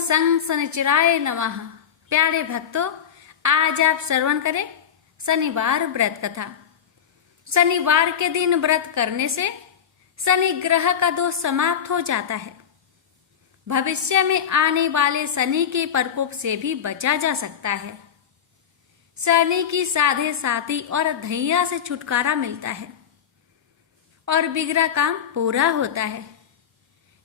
सं शनिचराय नमः। प्यारे भक्तों, आज आप श्रवण करें शनिवार व्रत कथा। शनिवार के दिन व्रत करने से शनि ग्रह का दोष समाप्त हो जाता है। भविष्य में आने वाले शनि के प्रकोप से भी बचा जा सकता है। शनि की साधे साथी और धैया से छुटकारा मिलता है और बिगड़ा काम पूरा होता है।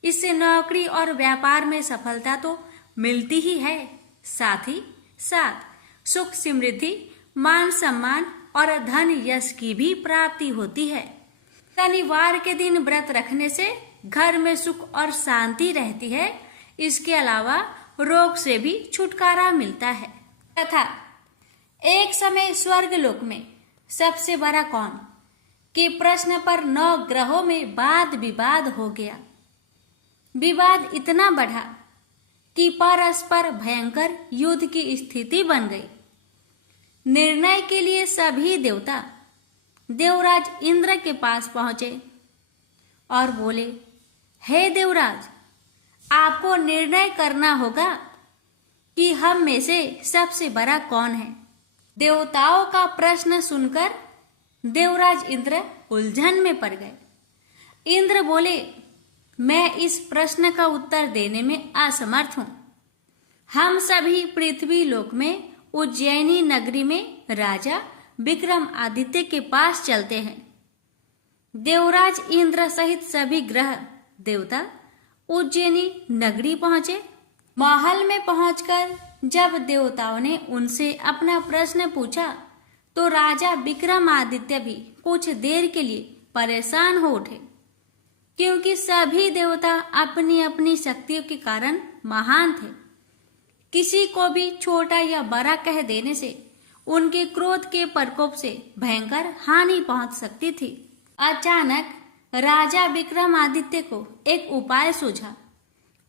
इससे नौकरी और व्यापार में सफलता तो मिलती ही है, साथ ही साथ सुख समृद्धि, मान सम्मान और धन यश की भी प्राप्ति होती है। शनिवार के दिन व्रत रखने से घर में सुख और शांति रहती है। इसके अलावा रोग से भी छुटकारा मिलता है। तथा एक समय स्वर्ग लोक में सबसे बड़ा कौन के प्रश्न पर 9 ग्रहों में वाद विवाद हो गया। विवाद इतना बढ़ा कि परस्पर भयंकर युद्ध की स्थिति बन गई। निर्णय के लिए सभी देवता देवराज इंद्र के पास पहुंचे और बोले, हे देवराज, आपको निर्णय करना होगा कि हम में से सबसे बड़ा कौन है। देवताओं का प्रश्न सुनकर देवराज इंद्र उलझन में पड़ गए। इंद्र बोले, मैं इस प्रश्न का उत्तर देने में असमर्थ हूं। हम सभी पृथ्वी लोक में उज्जैनी नगरी में राजा विक्रमादित्य के पास चलते हैं। देवराज इंद्र सहित सभी ग्रह देवता उज्जैनी नगरी पहुंचे। महल में पहुंचकर जब देवताओं ने उनसे अपना प्रश्न पूछा तो राजा विक्रमादित्य भी कुछ देर के लिए परेशान हो उठे, क्योंकि सभी देवता अपनी अपनी शक्तियों के कारण महान थे। किसी को भी छोटा या बड़ा कह देने से उनके क्रोध के प्रकोप से भयंकर हानि पहुंच सकती थी। अचानक राजा विक्रमादित्य को एक उपाय सूझा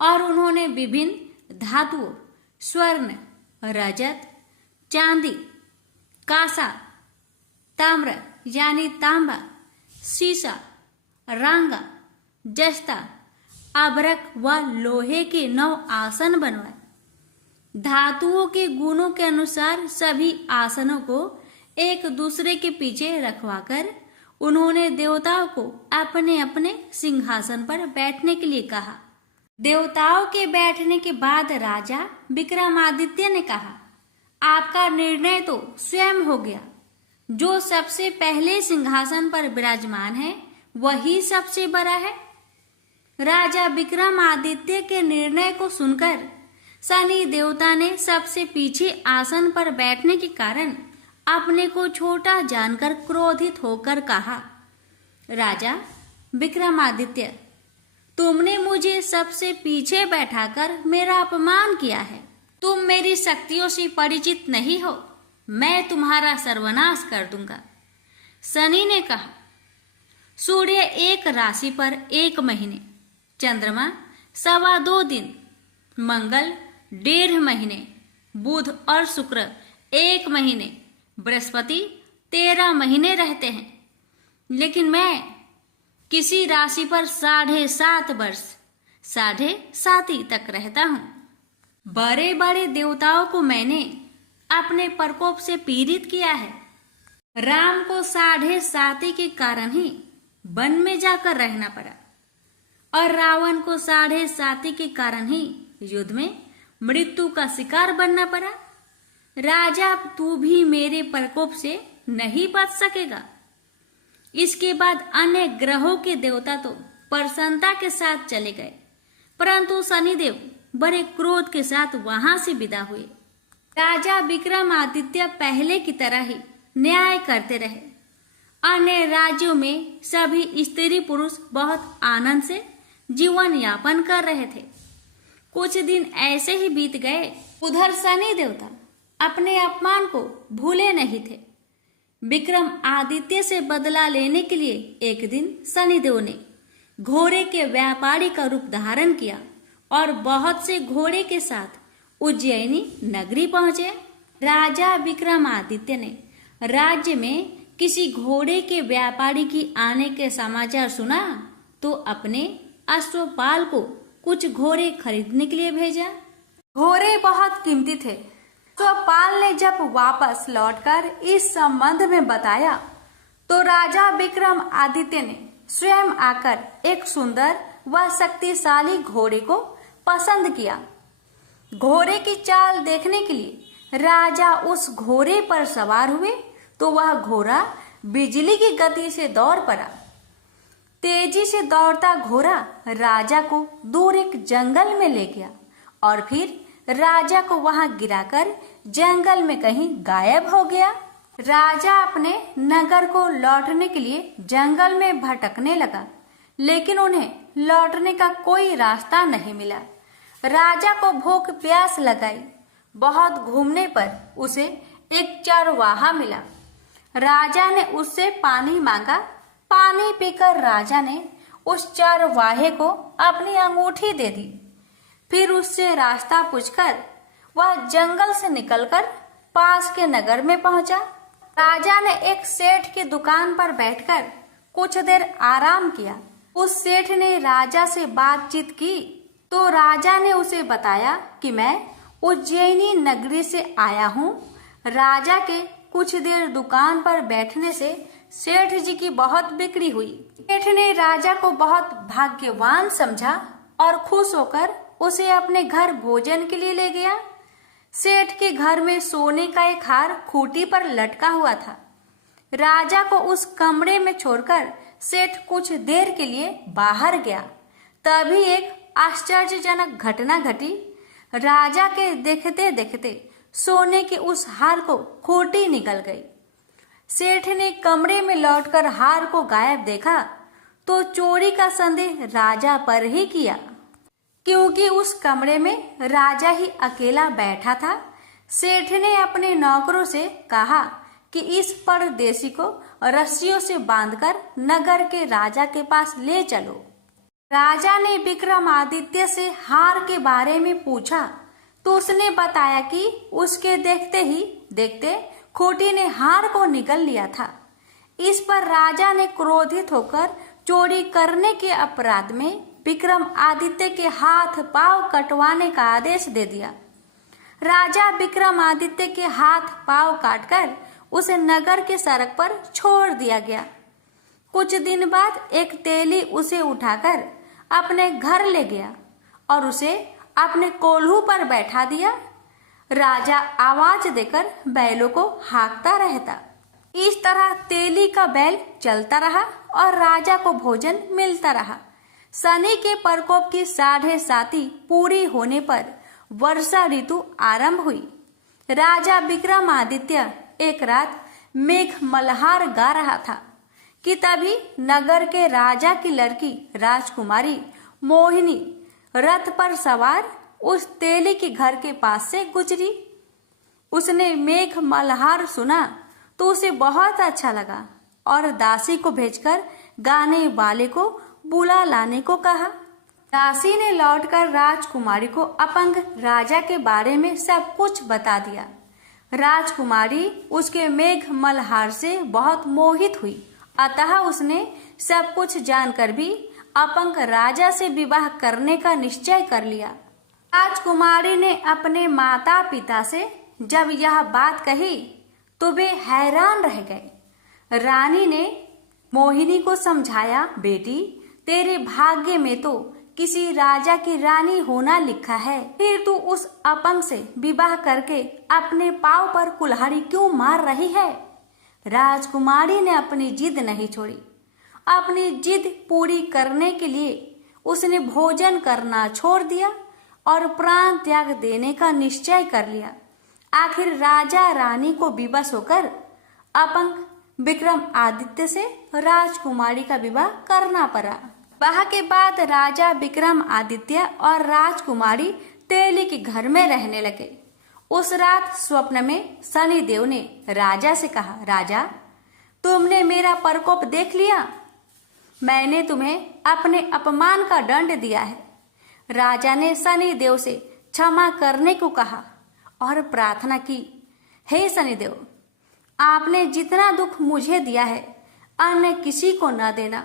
और उन्होंने विभिन्न धातुओं, स्वर्ण, रजत, चांदी, कांसा, ताम्र यानी तांबा, सीसा, रांगा, जस्ता, अभ्रक व लोहे के 9 आसन बनवाए। धातुओं के गुणों के अनुसार सभी आसनों को एक दूसरे के पीछे रखवाकर उन्होंने देवताओं को अपने अपने सिंहासन पर बैठने के लिए कहा। देवताओं के बैठने के बाद राजा विक्रमादित्य ने कहा, आपका निर्णय तो स्वयं हो गया। जो सबसे पहले सिंहासन पर विराजमान है वही सबसे बड़ा है। राजा विक्रमादित्य के निर्णय को सुनकर शनि देवता ने सबसे पीछे आसन पर बैठने के कारण अपने को छोटा जानकर क्रोधित होकर कहा, राजा विक्रमादित्य, तुमने मुझे सबसे पीछे बैठाकर मेरा अपमान किया है। तुम मेरी शक्तियों से परिचित नहीं हो। मैं तुम्हारा सर्वनाश कर दूंगा। शनि ने कहा, सूर्य एक राशि पर 1 महीने, चंद्रमा 2.25 दिन, मंगल 1.5 महीने, बुध और शुक्र 1 महीने, बृहस्पति 13 महीने रहते हैं, लेकिन मैं किसी राशि पर 7.5 वर्ष 7.5 तक रहता हूं। बड़े बड़े देवताओं को मैंने अपने प्रकोप से पीड़ित किया है। राम को 7.5 के कारण ही वन में जाकर रहना पड़ा और रावण को 7.5 के कारण ही युद्ध में मृत्यु का शिकार बनना पड़ा। राजा, तू भी मेरे प्रकोप से नहीं बच सकेगा। इसके बाद अन्य ग्रहों के देवता तो प्रसन्नता के साथ चले गए, परंतु शनिदेव बड़े क्रोध के साथ वहां से विदा हुए। राजा विक्रमादित्य पहले की तरह ही न्याय करते रहे। अन्य राज्यों में सभी स्त्री पुरुष बहुत आनंद से जीवन यापन कर रहे थे। कुछ दिन ऐसे ही बीत गए। उधर शनि देवता अपने अपमान को भूले नहीं थे। विक्रम आदित्य से बदला लेने के लिए एक दिन शनिदेव ने घोड़े के व्यापारी का रूप धारण किया और बहुत से घोड़े के साथ उज्जैनी नगरी पहुंचे। राजा विक्रमादित्य ने राज्य में किसी घोड़े के व्यापारी की आने के समाचार सुना तो अपने अश्वपाल को कुछ घोड़े खरीदने के लिए भेजा। घोड़े बहुत कीमती थे। स्वपाल ने जब वापस लौटकर इस संबंध में बताया तो राजा विक्रमादित्य ने स्वयं आकर एक सुंदर व शक्तिशाली घोड़े को पसंद किया। घोड़े की चाल देखने के लिए राजा उस घोड़े पर सवार हुए तो वह घोड़ा बिजली की गति से दौड़ पड़ा। तेजी से दौड़ता घोड़ा राजा को दूर एक जंगल में ले गया और फिर राजा को वहां गिराकर जंगल में कहीं गायब हो गया। राजा अपने नगर को लौटने के लिए जंगल में भटकने लगा, लेकिन उन्हें लौटने का कोई रास्ता नहीं मिला। राजा को भूख प्यास लगाई। बहुत घूमने पर उसे एक चरवाहा मिला। राजा ने उससे पानी मांगा। पानी पीकर राजा ने उस चरवाहे को अपनी अंगूठी दे दी। फिर उससे रास्ता पूछकर वह जंगल से निकलकर पास के नगर में पहुंचा। राजा ने एक सेठ की दुकान पर बैठकर कुछ देर आराम किया। उस सेठ ने राजा से बातचीत की तो राजा ने उसे बताया कि मैं उज्जैनी नगरी से आया हूँ। राजा के कुछ देर दुकान पर बैठने से सेठ जी की बहुत बिक्री हुई। सेठ ने राजा को बहुत भाग्यवान समझा और खुश होकर उसे अपने घर भोजन के लिए ले गया। सेठ के घर में सोने का एक हार खूंटी पर लटका हुआ था। राजा को उस कमरे में छोड़कर सेठ कुछ देर के लिए बाहर गया। तभी एक आश्चर्यजनक घटना घटी। राजा के देखते देखते सोने के उस हार को खूंटी निकल गई। सेठ ने कमरे में लौटकर हार को गायब देखा तो चोरी का संदेह राजा पर ही किया, क्योंकि उस कमरे में राजा ही अकेला बैठा था। सेठ ने अपने नौकरों से कहा कि इस परदेसी को रस्सियों से बांधकर नगर के राजा के पास ले चलो। राजा ने विक्रमादित्य से हार के बारे में पूछा तो उसने बताया कि उसके देखते ही देखते खूंटी ने हार को निगल लिया था। इस पर राजा ने क्रोधित होकर चोरी करने के अपराध में विक्रमादित्य के हाथ पांव कटवाने का आदेश दे दिया। राजा विक्रमादित्य के हाथ पांव काटकर उसे नगर के सड़क पर छोड़ दिया गया। कुछ दिन बाद एक तेली उसे उठाकर अपने घर ले गया और उसे अपने कोल्हू पर बैठा दिया। राजा आवाज देकर बैलों को हाँकता रहता। इस तरह तेली का बैल चलता रहा और राजा को भोजन मिलता रहा। शनि के प्रकोप की 7.5 पूरी होने पर वर्षा ऋतु आरंभ हुई। राजा विक्रमादित्य एक रात मेघ मल्हार गा रहा था कि तभी नगर के राजा की लड़की राजकुमारी मोहिनी रथ पर सवार उस तेली के घर के पास से गुजरी। उसने मेघ मल्हार सुना तो उसे बहुत अच्छा लगा और दासी को भेजकर गाने वाले को बुला लाने को कहा। दासी ने लौटकर राजकुमारी को अपंग राजा के बारे में सब कुछ बता दिया। राजकुमारी उसके मेघ मल्हार से बहुत मोहित हुई, अतः उसने सब कुछ जानकर भी अपंग राजा से विवाह करने का निश्चय कर लिया। राजकुमारी ने अपने माता पिता से जब यह बात कही तो वे हैरान रह गए। रानी ने मोहिनी को समझाया, बेटी तेरे भाग्य में तो किसी राजा की रानी होना लिखा है, फिर तू उस अपंग से विवाह करके अपने पांव पर कुल्हाड़ी क्यों मार रही है। राजकुमारी ने अपनी जिद नहीं छोड़ी। अपनी जिद पूरी करने के लिए उसने भोजन करना छोड़ दिया और प्राण त्याग देने का निश्चय कर लिया। आखिर राजा रानी को विवश होकर अपंग विक्रमादित्य से राजकुमारी का विवाह करना पड़ा। विवाह के बाद राजा विक्रमादित्य और राजकुमारी तेली के घर में रहने लगे। उस रात स्वप्न में शनिदेव ने राजा से कहा, राजा तुमने मेरा प्रकोप देख लिया। मैंने तुम्हें अपने अपमान का दंड दिया है। राजा ने शनिदेव से क्षमा करने को कहा और प्रार्थना की, हे शनिदेव, आपने जितना दुख मुझे दिया है अन्य किसी को न देना।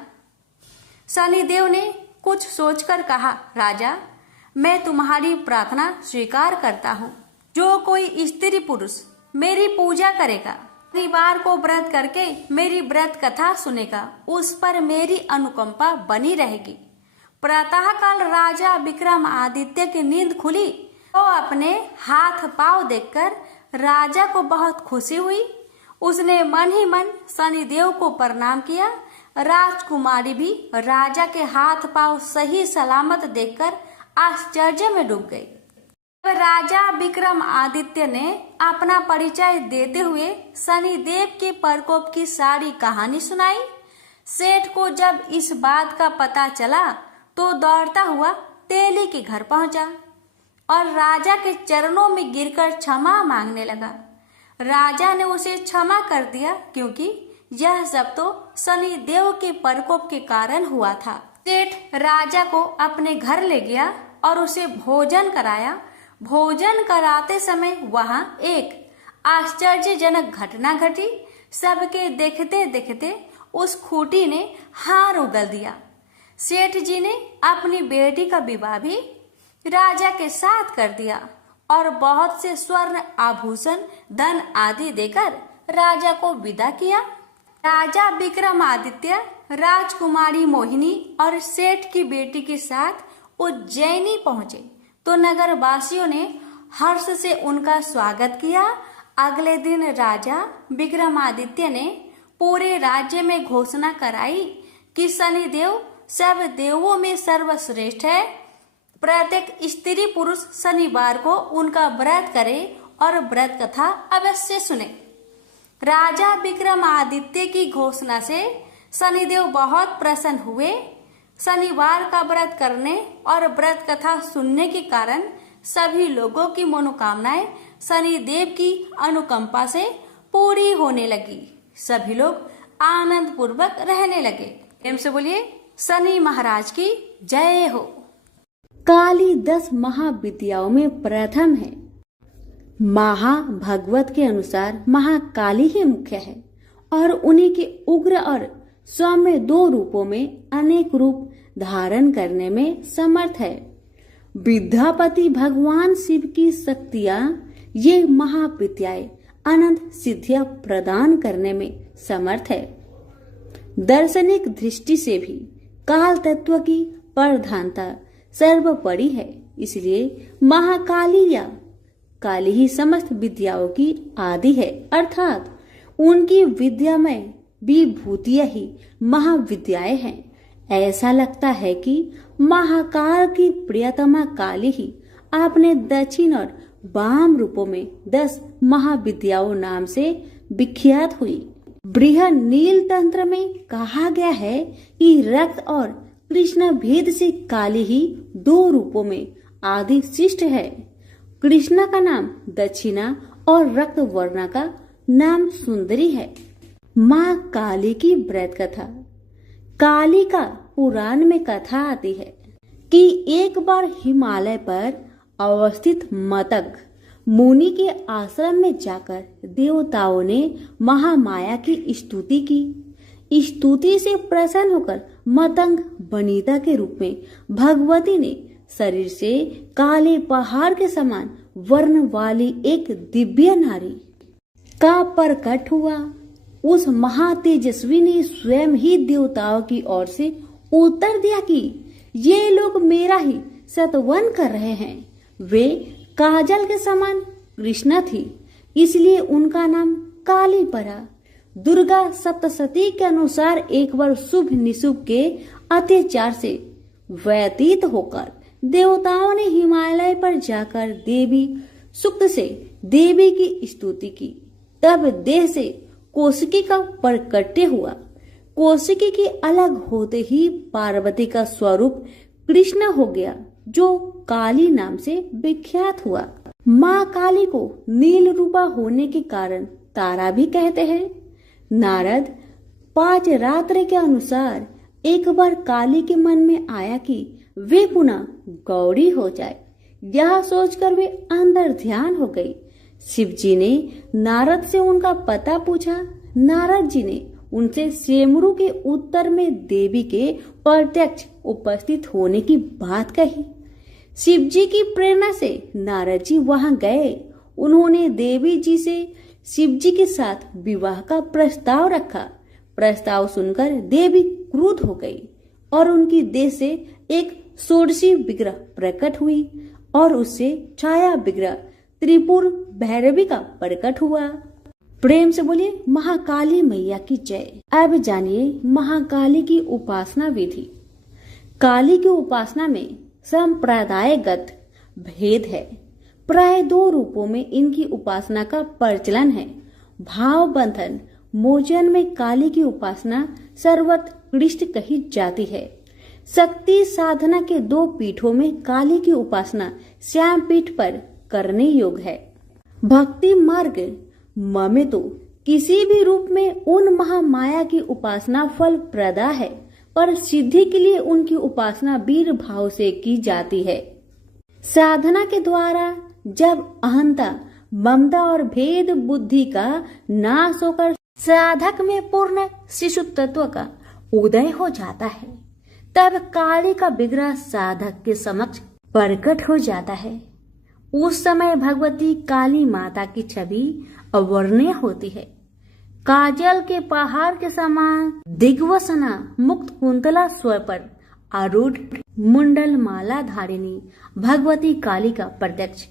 शनिदेव ने कुछ सोचकर कहा, राजा मैं तुम्हारी प्रार्थना स्वीकार करता हूँ। जो कोई स्त्री पुरुष मेरी पूजा करेगा, शनिवार को व्रत करके मेरी व्रत कथा सुनेगा, उस पर मेरी अनुकंपा बनी रहेगी। प्रातः काल राजा विक्रमादित्य की नींद खुली तो अपने हाथ पांव देखकर राजा को बहुत खुशी हुई। उसने मन ही मन शनिदेव को प्रणाम किया। राजकुमारी भी राजा के हाथ पांव सही सलामत देखकर आश्चर्य में डूब गई। राजा विक्रमादित्य ने अपना परिचय देते हुए शनिदेव के प्रकोप की सारी कहानी सुनाई। सेठ को जब इस बात का पता चला तो दौड़ता हुआ तेली के घर पहुंचा और राजा के चरणों में गिरकर क्षमा मांगने लगा। राजा ने उसे क्षमा कर दिया क्योंकि यह सब तो शनिदेव के प्रकोप के कारण हुआ था। सेठ राजा को अपने घर ले गया और उसे भोजन कराया। भोजन कराते समय वहां एक आश्चर्यजनक घटना घटी। सबके देखते देखते उस खूंटी ने हार उगल दिया। सेठ जी ने अपनी बेटी का विवाह भी राजा के साथ कर दिया और बहुत से स्वर्ण आभूषण धन आदि देकर राजा को विदा किया। राजा विक्रमादित्य राजकुमारी मोहिनी और सेठ की बेटी के साथ उज्जैनी पहुंचे तो नगर वासियों ने हर्ष से उनका स्वागत किया। अगले दिन राजा विक्रमादित्य ने पूरे राज्य में घोषणा कराई कि शनिदेव सब देवों में सर्वश्रेष्ठ है। प्रत्येक स्त्री पुरुष शनिवार को उनका व्रत करे और व्रत कथा अवश्य सुने। राजा विक्रमादित्य की घोषणा से शनिदेव बहुत प्रसन्न हुए। शनिवार का व्रत करने और व्रत कथा सुनने के कारण सभी लोगों की मनोकामनाएं शनिदेव की अनुकंपा से पूरी होने लगी। सभी लोग आनंद पूर्वक रहने लगे। प्रेम से बोलिए शनि महाराज की जय हो। काली 10 महाविद्याओं में प्रथम है। महाभागवत के अनुसार महाकाली ही मुख्य है और उन्हीं के उग्र और सौम्य 2 रूपों में अनेक रूप धारण करने में समर्थ है। विद्यापति भगवान शिव की शक्तियां ये महाविद्याएं अनंत सिद्धियां प्रदान करने में समर्थ है। दार्शनिक दृष्टि से भी काल तत्व की प्रधानता सर्वोपरि है, इसलिए महाकाली या काली ही समस्त विद्याओं की आदि है, अर्थात उनकी विद्या में विभूतियां ही महाविद्याएं हैं। ऐसा लगता है कि महाकाल की प्रियतमा काली ही आपने दक्षिण और वाम रूपों में 10 महाविद्याओं नाम से विख्यात हुई। बृहद नील तंत्र में कहा गया है कि रक्त और कृष्ण भेद से काली ही 2 रूपों में आदि शिष्ट है। कृष्णा का नाम दक्षिणा और रक्त वर्णा का नाम सुंदरी है। माँ काली की व्रत कथा। काली का पुराण में कथा आती है कि एक बार हिमालय पर अवस्थित मतंग मुनि के आश्रम में जाकर देवताओं ने महामाया की स्तुति की। स्तुति से प्रसन्न होकर मतंग वनिता के रूप में भगवती ने शरीर से काले पहाड़ के समान वर्ण वाली एक दिव्य नारी का प्रकट हुआ। उस महातेजस्वी ने स्वयं ही देवताओं की ओर से उत्तर दिया कि ये लोग मेरा ही सतवन कर रहे हैं। वे काजल के समान कृष्णा थी, इसलिए उनका नाम काली पड़ा। दुर्गा सप्तशती के अनुसार एक बार शुभ निशुभ के अत्याचार से व्यतीत होकर देवताओं ने हिमालय पर जाकर देवी सूक्त से देवी की स्तुति की। तब देह से कौशिकी का प्रकट्य हुआ। कौशिकी के अलग होते ही पार्वती का स्वरूप कृष्ण हो गया, जो काली नाम से विख्यात हुआ। माँ काली को नील रूपा होने के कारण तारा भी कहते हैं। नारद 5 रात्रि के अनुसार एक बार काली के मन में आया कि वे पुनः गौरी हो जाए। यह सोचकर वे अंदर ध्यान हो गई। शिव जी ने नारद से उनका पता पूछा। नारद जी ने उनसे सेमरू के उत्तर में देवी के प्रत्यक्ष उपस्थित होने की बात कही। शिव जी की प्रेरणा से नारद जी वहां गए। उन्होंने देवी जी से शिव जी के साथ विवाह का प्रस्ताव रखा। प्रस्ताव सुनकर देवी क्रुद्ध हो गई और उनकी देह से एक षोडशी विग्रह प्रकट हुई और उससे छाया विग्रह त्रिपुर भैरवी का प्रकट हुआ। प्रेम से बोलिए महाकाली मैया की जय। अब जानिए महाकाली की उपासना विधि। काली की उपासना में संप्रदायगत भेद है। प्राय 2 रूपों में इनकी उपासना का प्रचलन है। भाव बंधन मोचन में काली की उपासना सर्वोत्कृष्ट कही जाती है। शक्ति साधना के 2 पीठों में काली की उपासना श्याम पीठ पर करने योग्य है। भक्ति मार्ग में तो किसी भी रूप में उन महामाया की उपासना फल प्रदा है, पर सिद्धि के लिए उनकी उपासना वीर भाव से की जाती है। साधना के द्वारा जब अहंता, ममता और भेद बुद्धि का नाश होकर साधक में पूर्ण शिशु तत्व का उदय हो जाता है, तब काली का विग्रह साधक के समक्ष प्रकट हो जाता है। उस समय भगवती काली माता की छवि अवर्णीय होती है। काजल के पहाड़ के समान दिग्वसना मुक्त कुंतला स्वर पर आरूढ़ मुंडल माला धारिणी भगवती काली का प्रत्यक्ष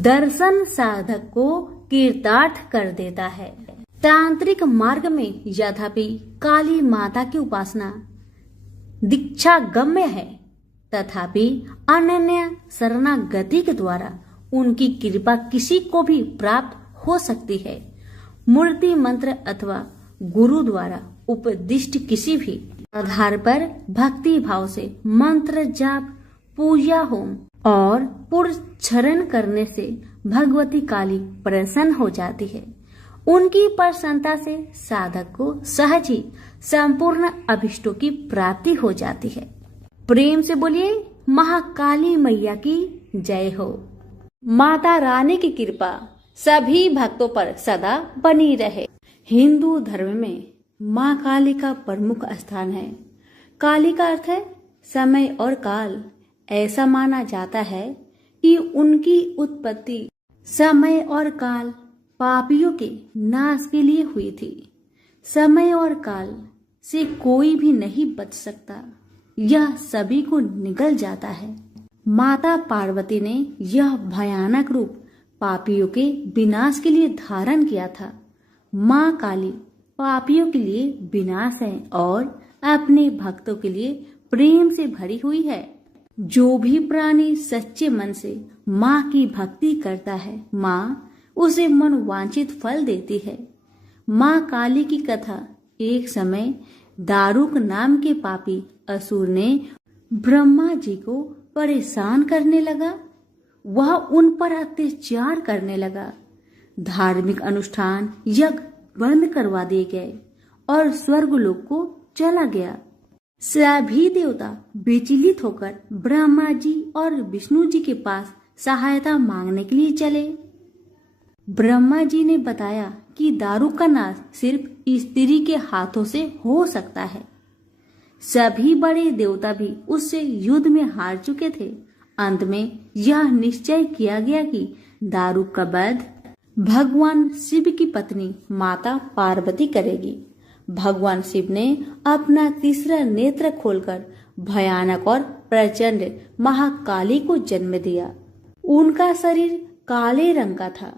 दर्शन साधक को कृतार्थ कर देता है। तांत्रिक मार्ग में यद्यपि काली माता की उपासना दीक्षा गम्य है, तथापि अनन्य शरणागति के द्वारा उनकी कृपा किसी को भी प्राप्त हो सकती है। मूर्ति मंत्र अथवा गुरु द्वारा उपदिष्ट किसी भी आधार पर भक्ति भाव से मंत्र जाप, पूजा, होम और पुरस्चरण करने से भगवती काली प्रसन्न हो जाती है। उनकी प्रसन्नता से साधक को सहज ही संपूर्ण अभिष्टों की प्राप्ति हो जाती है। प्रेम से बोलिए महाकाली मैया की जय हो। माता रानी की कृपा सभी भक्तों पर सदा बनी रहे। हिंदू धर्म में माँ काली का प्रमुख स्थान है। काली का अर्थ है समय और काल। ऐसा माना जाता है कि उनकी उत्पत्ति समय और काल पापियों के नाश के लिए हुई थी। समय और काल से कोई भी नहीं बच सकता, यह सभी को निगल जाता है। माता पार्वती ने यह भयानक रूप पापियों के विनाश के लिए धारण किया था। माँ काली पापियों के लिए विनाश है और अपने भक्तों के लिए प्रेम से भरी हुई है। जो भी प्राणी सच्चे मन से माँ की भक्ति करता है, माँ उसे मनोवांछित फल देती है। माँ काली की कथा। एक समय दारुक नाम के पापी असुर ने ब्रह्मा जी को परेशान करने लगा। वह उन पर अत्याचार करने लगा। धार्मिक अनुष्ठान यज्ञ बंद करवा दिए गए और स्वर्गलोक को चला गया। सभी देवता विचलित होकर ब्रह्मा जी और विष्णु जी के पास सहायता मांगने के लिए चले। ब्रह्मा जी ने बताया कि दारुक का नाश सिर्फ स्त्री के हाथों से हो सकता है। सभी बड़े देवता भी उससे युद्ध में हार चुके थे। अंत में यह निश्चय किया गया कि दारुक का वध भगवान शिव की पत्नी माता पार्वती करेगी। भगवान शिव ने अपना तीसरा नेत्र खोलकर भयानक और प्रचंड महाकाली को जन्म दिया। उनका शरीर काले रंग का था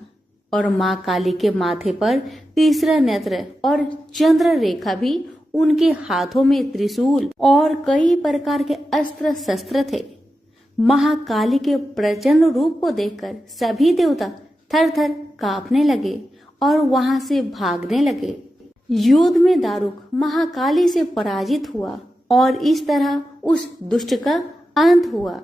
और माँ काली के माथे पर तीसरा नेत्र और चंद्र रेखा भी, उनके हाथों में त्रिशूल और कई प्रकार के अस्त्र शस्त्र थे। महाकाली के प्रचंड रूप को देखकर सभी देवता थर थर कांपने लगे और वहां से भागने लगे। युद्ध में दारुक महाकाली से पराजित हुआ और इस तरह उस दुष्ट का अंत हुआ।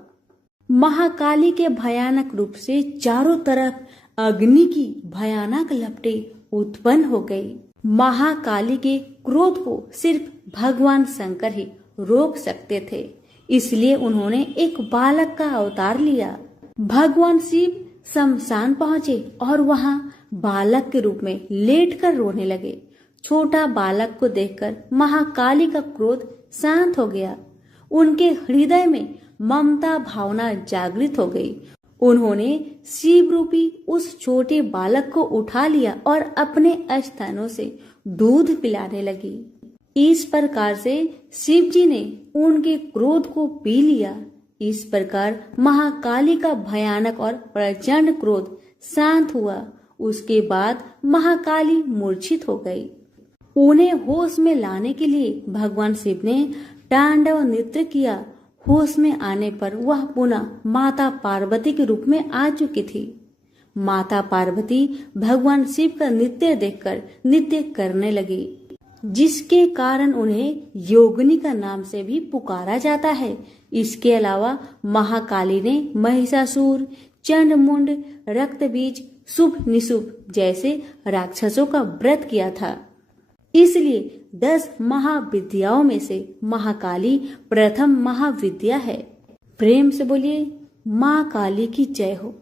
महाकाली के भयानक रूप से चारों तरफ अग्नि की भयानक लपटें उत्पन्न हो गई। महाकाली के क्रोध को सिर्फ भगवान शंकर ही रोक सकते थे, इसलिए उन्होंने एक बालक का अवतार लिया। भगवान शिव शमशान पहुंचे और वहां बालक के रूप में लेटकर रोने लगे। छोटा बालक को देखकर महाकाली का क्रोध शांत हो गया। उनके हृदय में ममता भावना जागृत हो गई। उन्होंने शिव रूपी उस छोटे बालक को उठा लिया और अपने स्तनों से दूध पिलाने लगी। इस प्रकार से शिव जी ने उनके क्रोध को पी लिया। इस प्रकार महाकाली का भयानक और प्रचंड क्रोध शांत हुआ। उसके बाद महाकाली मूर्छित हो गई। उन्हें होश में लाने के लिए भगवान शिव ने तांडव नृत्य किया। होश में आने पर वह पुनः माता पार्वती के रूप में आ चुकी थी। माता पार्वती भगवान शिव का नृत्य देखकर नृत्य करने लगी, जिसके कारण उन्हें योगिनी का नाम से भी पुकारा जाता है। इसके अलावा महाकाली ने महिषासुर, चंडमुंड, रक्तबीज, शुभ निशुभ जैसे राक्षसों का व्रत किया था। इसलिए 10 महाविद्याओं में से महाकाली प्रथम महाविद्या है। प्रेम से बोलिए माँ काली की जय हो।